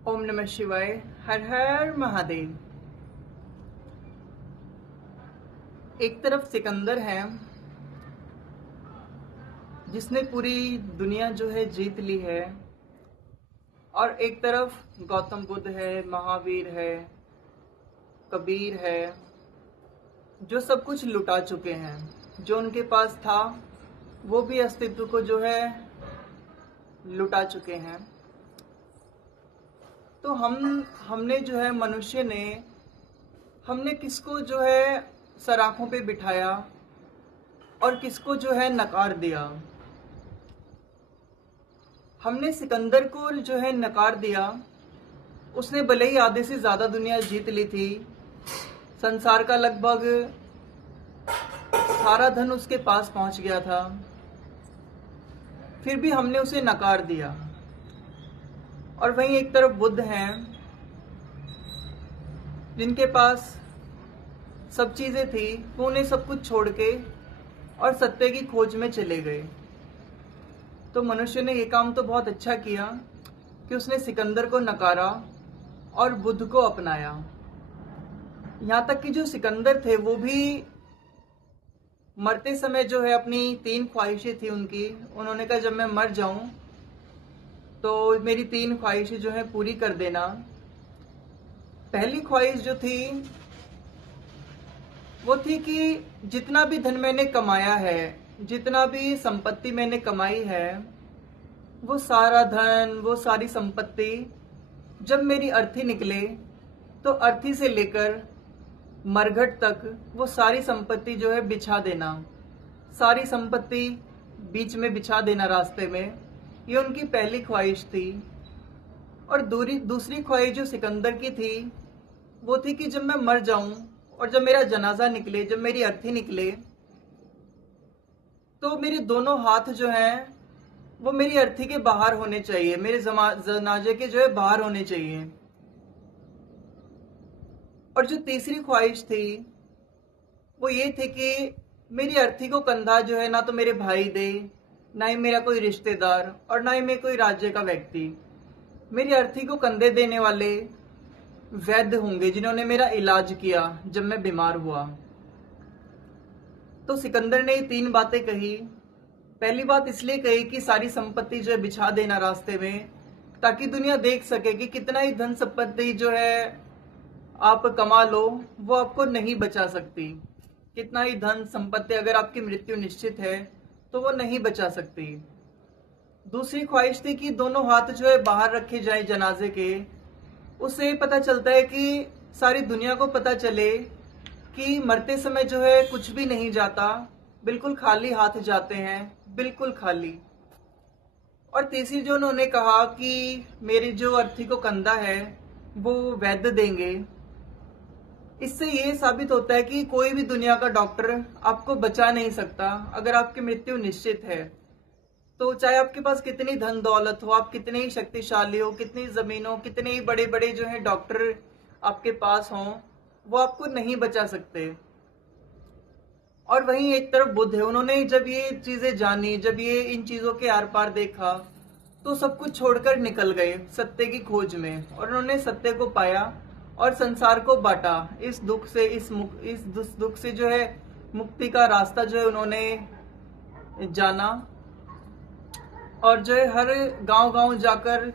ओम नमः शिवाय। हर हर महादेव। एक तरफ सिकंदर है जिसने पूरी दुनिया जो है जीत ली है, और एक तरफ गौतम बुद्ध है, महावीर है, कबीर है, जो सब कुछ लुटा चुके हैं। जो उनके पास था वो भी अस्तित्व को जो है लुटा चुके हैं। तो हमने जो है मनुष्य ने हमने किसको जो है सराखों पे बिठाया और किसको जो है नकार दिया। हमने सिकंदर को जो है नकार दिया। उसने भले ही आधे से ज्यादा दुनिया जीत ली थी, संसार का लगभग सारा धन उसके पास पहुंच गया था, फिर भी हमने उसे नकार दिया। और वहीं एक तरफ बुद्ध हैं जिनके पास सब चीजें थी, वो उन्हें सब कुछ छोड़ के और सत्य की खोज में चले गए। तो मनुष्य ने ये काम तो बहुत अच्छा किया कि उसने सिकंदर को नकारा और बुद्ध को अपनाया। यहाँ तक कि जो सिकंदर थे वो भी मरते समय जो है अपनी 3 ख्वाहिशें थी उनकी। उन्होंने कहा जब मैं मर जाऊं तो मेरी 3 ख्वाहिशें जो है पूरी कर देना। पहली ख्वाहिश जो थी वो थी कि जितना भी धन मैंने कमाया है, जितना भी संपत्ति मैंने कमाई है, वो सारा धन, वो सारी संपत्ति जब मेरी अर्थी निकले तो अर्थी से लेकर मरघट तक वो सारी संपत्ति जो है बिछा देना, सारी संपत्ति बीच में बिछा देना रास्ते में। ये उनकी पहली ख्वाहिश थी। और दूसरी ख्वाहिश जो सिकंदर की थी वो थी कि जब मैं मर जाऊं और जब मेरा जनाजा निकले, जब मेरी अर्थी निकले, तो मेरे दोनों हाथ जो हैं वो मेरी अर्थी के बाहर होने चाहिए, मेरे जनाजे के जो है बाहर होने चाहिए। और जो तीसरी ख्वाहिश थी वो ये थी कि मेरी अर्थी को कंधा जो है ना तो मेरे भाई दे, ना ही मेरा कोई रिश्तेदार, और ना ही मैं कोई राज्य का व्यक्ति। मेरी अर्थी को कंधे देने वाले वैद्य होंगे जिन्होंने मेरा इलाज किया जब मैं बीमार हुआ। तो सिकंदर ने 3 बातें कही। पहली बात इसलिए कही कि सारी संपत्ति जो है बिछा देना रास्ते में, ताकि दुनिया देख सके कि कितना ही धन संपत्ति जो है आप कमा लो वो आपको नहीं बचा सकती। कितना ही धन संपत्ति अगर आपकी मृत्यु निश्चित है तो वो नहीं बचा सकती। दूसरी ख्वाहिश थी कि दोनों हाथ जो है बाहर रखे जाए जनाजे के। उससे पता चलता है कि सारी दुनिया को पता चले कि मरते समय जो है कुछ भी नहीं जाता, बिल्कुल खाली हाथ जाते हैं, बिल्कुल खाली। और तीसरी जो उन्होंने कहा कि मेरी जो अर्थी को कंधा है वो वैद्य देंगे। इससे ये साबित होता है कि कोई भी दुनिया का डॉक्टर आपको बचा नहीं सकता अगर आपकी मृत्यु निश्चित है। तो चाहे आपके पास कितनी धन दौलत हो, आप कितने ही शक्तिशाली हो, कितनी जमीन हो, कितने ही बड़े बड़े जो है डॉक्टर आपके पास हों, वो आपको नहीं बचा सकते। और वहीं एक तरफ बुद्ध है, उन्होंने जब ये चीजें जानी, जब ये इन चीजों के आर पार देखा, तो सब कुछ छोड़कर निकल गए सत्य की खोज में, और उन्होंने सत्य को पाया और संसार को बांटा। इस दुख से इस दुख से जो है मुक्ति का रास्ता जो है उन्होंने जाना, और जो है हर गांव-गांव जाकर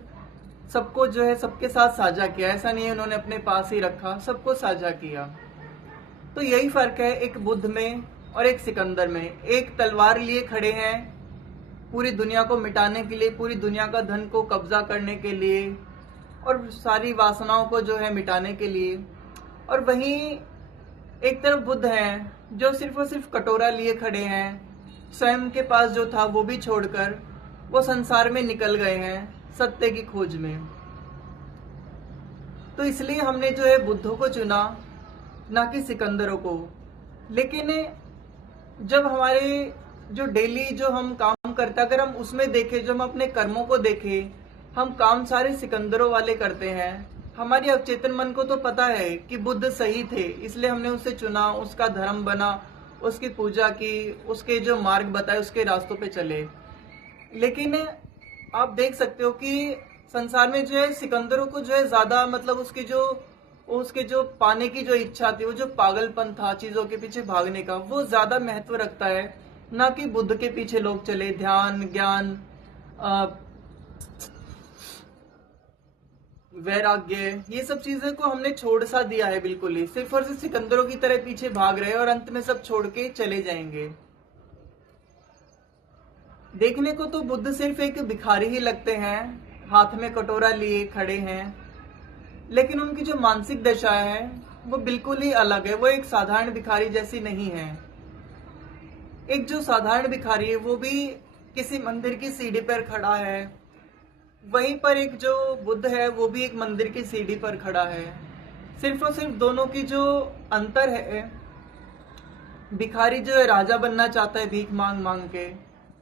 सबको जो है सबके साथ साझा किया। ऐसा नहीं है उन्होंने अपने पास ही रखा, सबको साझा किया। तो यही फर्क है एक बुद्ध में और एक सिकंदर में। एक तलवार लिए खड़े हैं पूरी दुनिया को मिटाने के लिए, पूरी दुनिया का धन को कब्जा करने के लिए और सारी वासनाओं को जो है मिटाने के लिए। और वहीं एक तरफ बुद्ध हैं जो सिर्फ और सिर्फ कटोरा लिए खड़े हैं, स्वयं के पास जो था वो भी छोड़कर वो संसार में निकल गए हैं सत्य की खोज में। तो इसलिए हमने जो है बुद्धों को चुना, ना कि सिकंदरों को। लेकिन जब हमारे जो डेली जो हम काम करते हैं, अगर हम उसमें देखें, जो हम अपने कर्मों को देखें, हम काम सारे सिकंदरों वाले करते हैं। हमारी अवचेतन मन को तो पता है कि बुद्ध सही थे, इसलिए हमने उसे चुना, उसका धर्म बना, उसकी पूजा की, उसके जो मार्ग बताए उसके रास्तों पे चले। लेकिन आप देख सकते हो कि संसार में जो है सिकंदरों को जो है ज्यादा मतलब उसके जो पाने की जो इच्छा थी, वो जो पागलपन था चीजों के पीछे भागने का, वो ज्यादा महत्व रखता है, ना कि बुद्ध के पीछे लोग चले। ध्यान, ज्ञान, वैराग्य, ये सब चीजें को हमने छोड़ सा दिया है बिल्कुल ही। सिर्फ और सिर्फ सिकंदरों की तरह पीछे भाग रहे हैं और अंत में सब छोड़ के चले जाएंगे। देखने को तो बुद्ध सिर्फ एक भिखारी ही लगते हैं, हाथ में कटोरा लिए खड़े हैं, लेकिन उनकी जो मानसिक दशा है वो बिल्कुल ही अलग है। वो एक साधारण भिखारी जैसी नहीं है। एक जो साधारण भिखारी है वो भी किसी मंदिर की सीढ़ी पर खड़ा है, वहीं पर एक जो बुद्ध है वो भी एक मंदिर की सीढ़ी पर खड़ा है। सिर्फ और सिर्फ दोनों की जो अंतर है, भिखारी जो है राजा बनना चाहता है भीख मांग मांग के,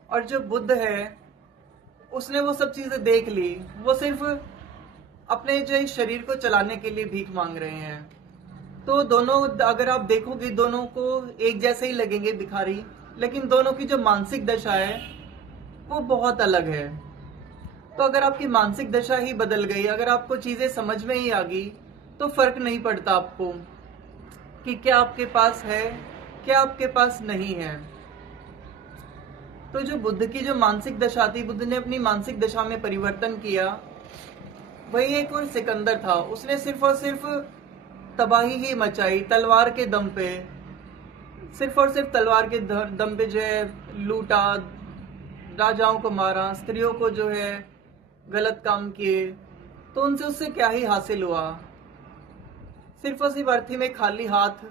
और जो बुद्ध है उसने वो सब चीजें देख ली, वो सिर्फ अपने जो शरीर को चलाने के लिए भीख मांग रहे हैं। तो दोनों अगर आप देखोगे दोनों को एक जैसे ही लगेंगे भिखारी, लेकिन दोनों की जो मानसिक दशा है वो बहुत अलग है। तो अगर आपकी मानसिक दशा ही बदल गई, अगर आपको चीजें समझ में ही आ गई, तो फर्क नहीं पड़ता आपको कि क्या आपके पास है, क्या आपके पास नहीं है। तो जो बुद्ध की जो मानसिक दशा थी, बुद्ध ने अपनी मानसिक दशा में परिवर्तन किया। वही एक और सिकंदर था, उसने सिर्फ और सिर्फ तबाही ही मचाई तलवार के दम पे। सिर्फ और सिर्फ तलवार के दम पे जो है लूटा, राजाओं को मारा, स्त्रियों को जो है गलत काम किए। तो उनसे उससे क्या ही हासिल हुआ? सिर्फ और सिर्फ अर्थी में खाली हाथ,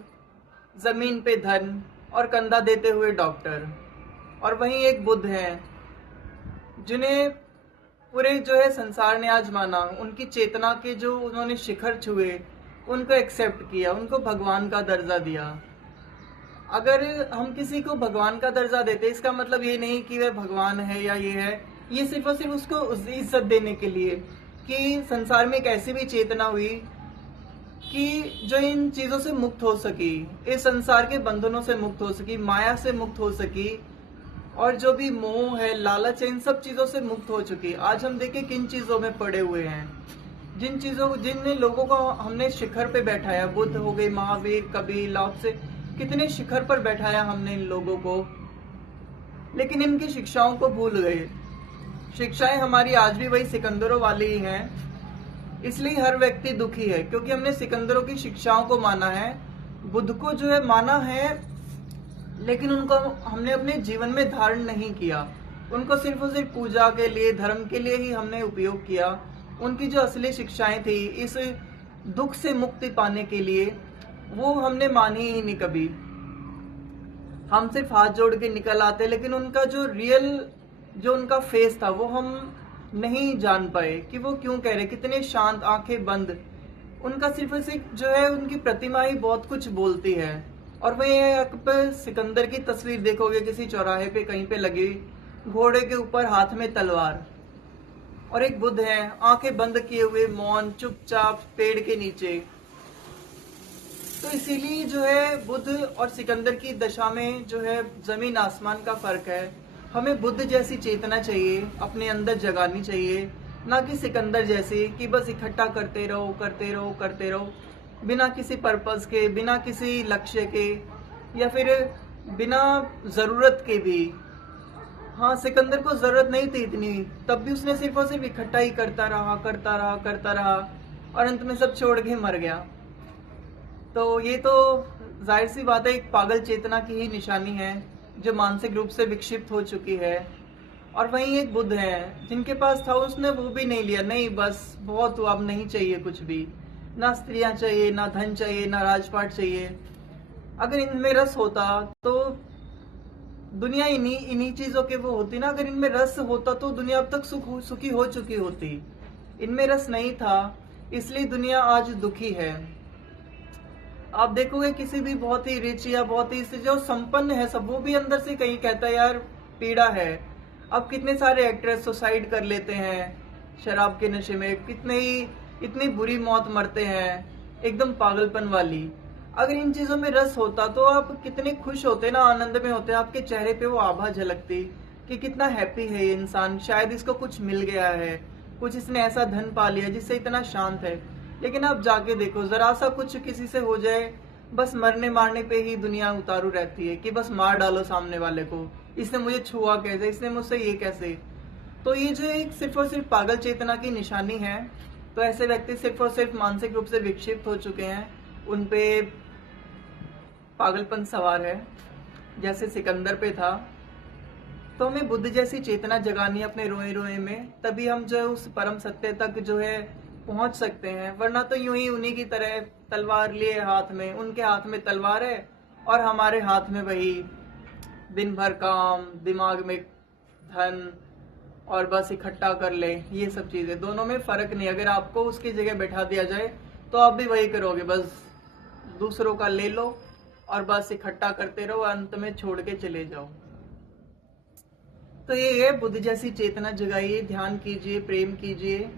जमीन पे धन और कंधा देते हुए डॉक्टर। और वहीं एक बुद्ध है जिन्हें पूरे जो है संसार ने आज माना, उनकी चेतना के जो उन्होंने शिखर छुए, उनको एक्सेप्ट किया, उनको भगवान का दर्जा दिया। अगर हम किसी को भगवान का दर्जा देते, इसका मतलब ये नहीं कि वह भगवान है या ये है, ये सिर्फ और सिर्फ उसको इज्जत देने के लिए कि संसार में एक ऐसी भी चेतना हुई कि जो इन चीजों से मुक्त हो सकी, इस संसार के बंधनों से मुक्त हो सकी, माया से मुक्त हो सकी, और जो भी मोह है, लालच है, इन सब चीजों से मुक्त हो चुकी। आज हम देखें किन चीजों में पड़े हुए हैं, जिन लोगों को हमने शिखर पे बैठाया, बुद्ध हो गए, महावीर, कबीर, लाओत्से, कितने शिखर पर बैठाया हमने इन लोगों को, लेकिन इनकी शिक्षाओं को भूल गए। शिक्षाएं हमारी आज भी वही सिकंदरों वाली ही हैं। इसलिए हर व्यक्ति दुखी है, क्योंकि हमने सिकंदरों की शिक्षाओं को माना है, बुद्ध को जो है माना है, लेकिन उनको हमने अपने जीवन में धारण नहीं किया। उनको सिर्फ और सिर्फ पूजा के लिए, धर्म के लिए ही हमने उपयोग किया। उनकी जो असली शिक्षाएं थी इस दुख से मुक्ति पाने के लिए, वो हमने मानी ही नहीं कभी। हम सिर्फ हाथ जोड़ के निकल आते, लेकिन उनका जो रियल जो उनका फेस था वो हम नहीं जान पाए कि वो क्यों कह रहे, कितने शांत, आंखें बंद। उनका सिर्फ सिर्फ जो है उनकी प्रतिमा ही बहुत कुछ बोलती है। और वही आप सिकंदर की तस्वीर देखोगे किसी चौराहे पे कहीं पे लगी, घोड़े के ऊपर हाथ में तलवार, और एक बुद्ध है आंखें बंद किए हुए, मौन, चुपचाप पेड़ के नीचे। तो इसीलिए जो है बुद्ध और सिकंदर की दशा में जो है जमीन आसमान का फर्क है। हमें बुद्ध जैसी चेतना चाहिए, अपने अंदर जगानी चाहिए, ना कि सिकंदर जैसी कि बस इकट्ठा करते रहो करते रहो करते रहो, बिना किसी पर्पस के, बिना किसी लक्ष्य के, या फिर बिना जरूरत के भी। हाँ, सिकंदर को जरूरत नहीं थी इतनी, तब भी उसने सिर्फ और सिर्फ इकट्ठा ही करता रहा करता रहा करता रहा, और अंत में सब छोड़ के मर गया। तो ये तो जाहिर सी बात है, एक पागल चेतना की ही निशानी है जो मानसिक रूप से विक्षिप्त हो चुकी है। और वहीं एक बुद्ध है जिनके पास था, उसने वो भी नहीं लिया, नहीं बस बहुत हुआ, अब नहीं चाहिए कुछ भी, ना स्त्रियां चाहिए, ना धन चाहिए, ना राजपाट चाहिए। अगर इनमें रस होता तो दुनिया इन्हीं चीजों के वो होती ना। अगर इनमें रस होता तो दुनिया अब तक सुखी हो चुकी होती। इनमें रस नहीं था, इसलिए दुनिया आज दुखी है। आप देखोगे किसी भी बहुत ही रिच या बहुत ही जो संपन्न है सब, वो भी अंदर से कहीं कहता है यार पीड़ा है। अब कितने सारे एक्ट्रेस सुसाइड कर लेते हैं शराब के नशे में, कितने ही इतनी बुरी मौत मरते हैं, एकदम पागलपन वाली। अगर इन चीजों में रस होता तो आप कितने खुश होते ना, आनंद में होते, आपके चेहरे पे वो आभा झलकती कि कितना हैप्पी है ये इंसान, शायद इसको कुछ मिल गया है, कुछ इसने ऐसा धन पा लिया जिससे इतना शांत है। लेकिन आप जाके देखो, जरा सा कुछ किसी से हो जाए, बस मरने मारने पे ही दुनिया उतारू रहती है कि बस मार डालो सामने वाले को, इसने मुझे छुआ कैसे, इसने मुझसे ये कैसे। तो ये जो एक सिर्फ और सिर्फ पागल चेतना की निशानी है। तो ऐसे व्यक्ति सिर्फ और सिर्फ मानसिक रूप से विक्षिप्त हो चुके हैं, उनपे पागलपन सवार है, जैसे सिकंदर पे था। तो हमें बुद्ध जैसी चेतना जगानी है अपने रोए रोए में, तभी हम जो है उस परम सत्य तक जो है पहुंच सकते हैं। वरना तो यूं ही उन्हीं की तरह तलवार लिए हाथ में, उनके हाथ में तलवार है और हमारे हाथ में वही दिन भर काम, दिमाग में धन, और बस इकट्ठा कर ले, ये सब चीजें। दोनों में फर्क नहीं। अगर आपको उसकी जगह बैठा दिया जाए तो आप भी वही करोगे, बस दूसरों का ले लो और बस इकट्ठा करते रहो, अंत में छोड़ के चले जाओ। तो ये है, बुद्ध जैसी चेतना जगाइए, ध्यान कीजिए, प्रेम कीजिए।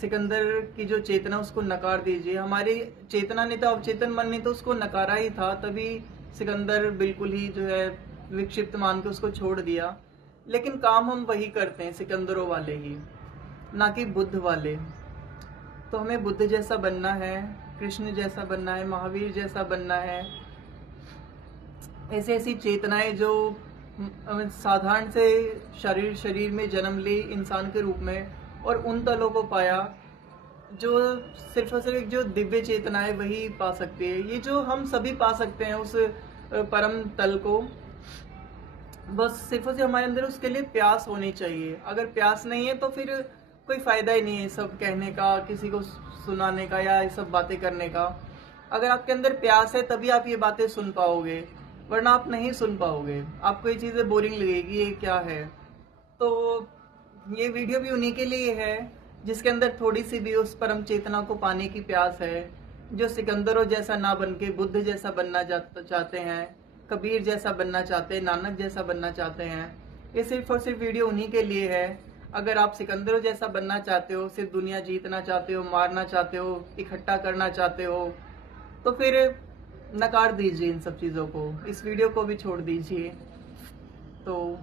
सिकंदर की जो चेतना उसको नकार दीजिए। हमारी चेतना ने तो, अवचेतन मन ने तो उसको नकारा ही था, तभी सिकंदर बिल्कुल ही जो है विक्षिप्त मान के उसको छोड़ दिया। लेकिन काम हम वही करते हैं, सिकंदरों वाले ही, ना कि बुद्ध वाले। तो हमें बुद्ध जैसा बनना है, कृष्ण जैसा बनना है, महावीर जैसा बनना है। ऐसी ऐसी चेतनाएं जो साधारण से शरीर में जन्म ली इंसान के रूप में, और उन तलों को पाया जो सिर्फ और सिर्फ जो दिव्य चेतना है वही पा सकती है। ये जो हम सभी पा सकते हैं उस परम तल को, बस सिर्फ और सिर्फ हमारे अंदर उसके लिए प्यास होनी चाहिए। अगर प्यास नहीं है तो फिर कोई फायदा ही नहीं है सब कहने का, किसी को सुनाने का या ये सब बातें करने का। अगर आपके अंदर प्यास है तभी आप ये बातें सुन पाओगे, वरना आप नहीं सुन पाओगे। आपको ये चीजें बोरिंग लगेगी, ये क्या है। तो ये वीडियो भी उन्हीं के लिए है जिसके अंदर थोड़ी सी भी उस परम चेतना को पाने की प्यास है, जो सिकंदरों जैसा ना बन के बुद्ध जैसा बनना चाहते हैं, कबीर जैसा बनना चाहते हैं, नानक जैसा बनना चाहते हैं। ये सिर्फ और सिर्फ वीडियो उन्हीं के लिए है। अगर आप सिकंदरों जैसा बनना चाहते हो, सिर्फ दुनिया जीतना चाहते हो, मारना चाहते हो, इकट्ठा करना चाहते हो, तो फिर नकार दीजिए इन सब चीज़ों को, इस वीडियो को भी छोड़ दीजिए। तो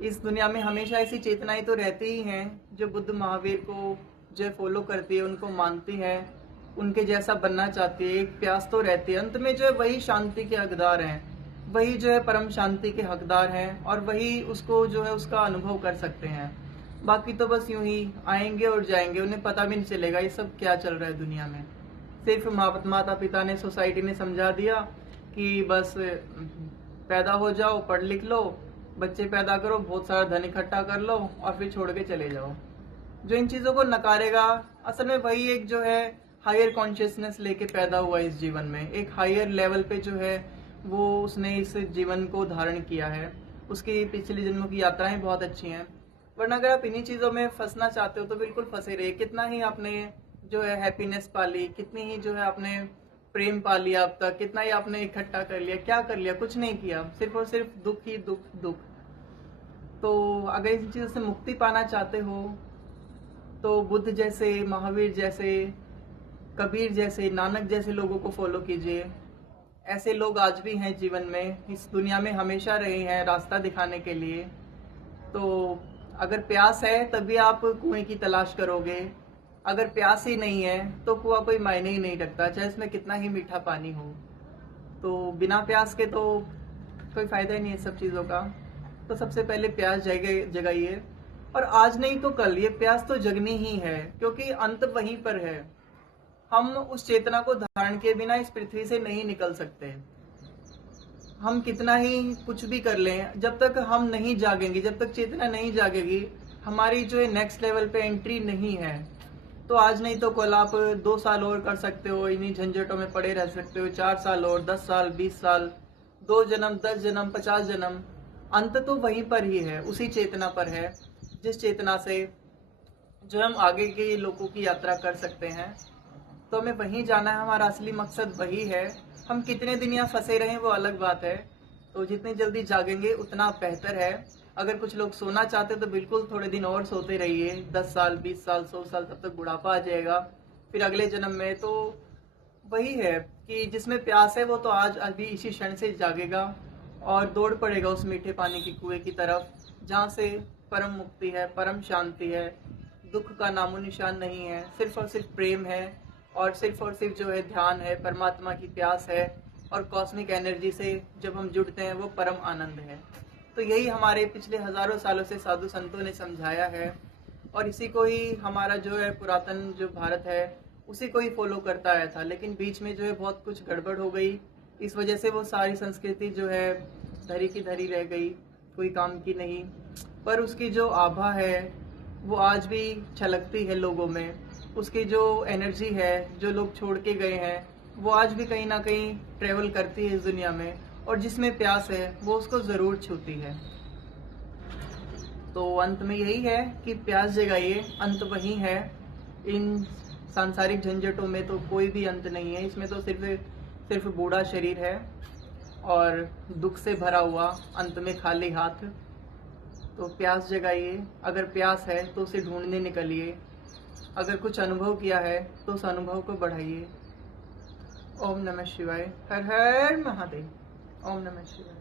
इस दुनिया में हमेशा ऐसी चेतनाएं तो रहती ही हैं जो बुद्ध महावीर को जो फॉलो करती है, उनको मानती है, उनके जैसा बनना चाहती है। एक प्यास तो रहती है। अंत में जो है वही शांति के हकदार हैं, वही जो है परम शांति के हकदार हैं, और वही उसको जो है उसका अनुभव कर सकते हैं। बाकी तो बस यूं ही आएंगे और जाएंगे, उन्हें पता भी नहीं चलेगा ये सब क्या चल रहा है दुनिया में। सिर्फ माता पिता ने, सोसाइटी ने समझा दिया कि बस पैदा हो जाओ, पढ़ लिख लो, बच्चे पैदा करो, बहुत सारा धन इकट्ठा कर लो और फिर छोड़ के चले जाओ। जो इन चीजों को नकारेगा असल में वही एक जो है हायर कॉन्शियसनेस लेके पैदा हुआ इस जीवन में, एक हायर लेवल पे जो है वो उसने इस जीवन को धारण किया है। उसकी पिछले जन्मों की यात्राएं बहुत अच्छी हैं। वरना अगर आप इन्हीं चीजों में फंसना चाहते हो तो बिल्कुल फंसे रहिए। कितना ही आपने जो है हैप्पीनेस पा ली, कितनी ही जो है आपने प्रेम पा लिया अब तक, कितना ही आपने इकट्ठा कर लिया, क्या कर लिया, कुछ नहीं किया, सिर्फ और सिर्फ दुख ही दुख दुख। तो अगर इन चीजों से मुक्ति पाना चाहते हो तो बुद्ध जैसे, महावीर जैसे, कबीर जैसे, नानक जैसे लोगों को फॉलो कीजिए। ऐसे लोग आज भी हैं जीवन में, इस दुनिया में हमेशा रहे हैं रास्ता दिखाने के लिए। तो अगर प्यास है तभी आप कुएं की तलाश करोगे, अगर प्यास ही नहीं है तो कुआं कोई मायने ही नहीं रखता, चाहे इसमें कितना ही मीठा पानी हो। तो बिना प्यास के तो कोई फायदा ही नहीं है सब चीज़ों का। तो सबसे पहले प्यास जगाइए, और आज नहीं तो कल ये प्यास तो जगनी ही है, क्योंकि अंत वहीं पर है। हम उस चेतना को धारण किए बिना इस पृथ्वी से नहीं निकल सकते। हम कितना ही कुछ भी कर लें, जब तक हम नहीं जागेंगे, जब तक चेतना नहीं जागेगी, हमारी जो है नेक्स्ट लेवल पे एंट्री नहीं है। तो आज नहीं तो कल आप 2 साल और कर सकते हो, इन्हीं झंझटों में पड़े रह सकते हो, 4 साल और, 10 साल, 20 साल, 2 जन्म, 10 जन्म, 50 जन्म। अंत तो वहीं पर ही है, उसी चेतना पर है जिस चेतना से जो हम आगे के लोगों की यात्रा कर सकते हैं। तो हमें वहीं जाना है, हमारा असली मकसद वही है। हम कितने दिन यहाँ फंसे रहे वो अलग बात है। तो जितनी जल्दी जागेंगे उतना बेहतर है। अगर कुछ लोग सोना चाहते तो बिल्कुल थोड़े दिन और सोते रहिए, 10 साल, 20 साल, 100 साल, तब तक बुढ़ापा आ जाएगा। फिर अगले जन्म में तो वही है कि जिसमें प्यास है वो तो आज अभी इसी क्षण से जागेगा और दौड़ पड़ेगा उस मीठे पानी की कुएं की तरफ, जहाँ से परम मुक्ति है, परम शांति है, दुख का नामो निशान नहीं है, सिर्फ और सिर्फ प्रेम है, और सिर्फ जो है ध्यान है, परमात्मा की प्यास है, और कॉस्मिक एनर्जी से जब हम जुड़ते हैं वो परम आनंद है। तो यही हमारे पिछले हजारों सालों से साधु संतों ने समझाया है, और इसी को ही हमारा जो है पुरातन जो भारत है उसी को ही फॉलो करता आया था। लेकिन बीच में जो है बहुत कुछ गड़बड़ हो गई, इस वजह से वो सारी संस्कृति जो है धरी की धरी रह गई, कोई काम की नहीं। पर उसकी जो आभा है वो आज भी छलकती है लोगों में, उसकी जो एनर्जी है जो लोग छोड़ के गए हैं वो आज भी कहीं ना कहीं ट्रेवल करती है इस दुनिया में, और जिसमें प्यास है वो उसको ज़रूर छूती है। तो अंत में यही है कि प्यास जगाइए, अंत वही है। इन सांसारिक झंझटों में तो कोई भी अंत नहीं है, इसमें तो सिर्फ बूढ़ा शरीर है और दुख से भरा हुआ, अंत में खाली हाथ। तो प्यास जगाइए, अगर प्यास है तो उसे ढूंढने निकलिए, अगर कुछ अनुभव किया है तो उस अनुभव को बढ़ाइए। ओम नमः शिवाय। हर हर महादेव। ओम नमः शिवाय।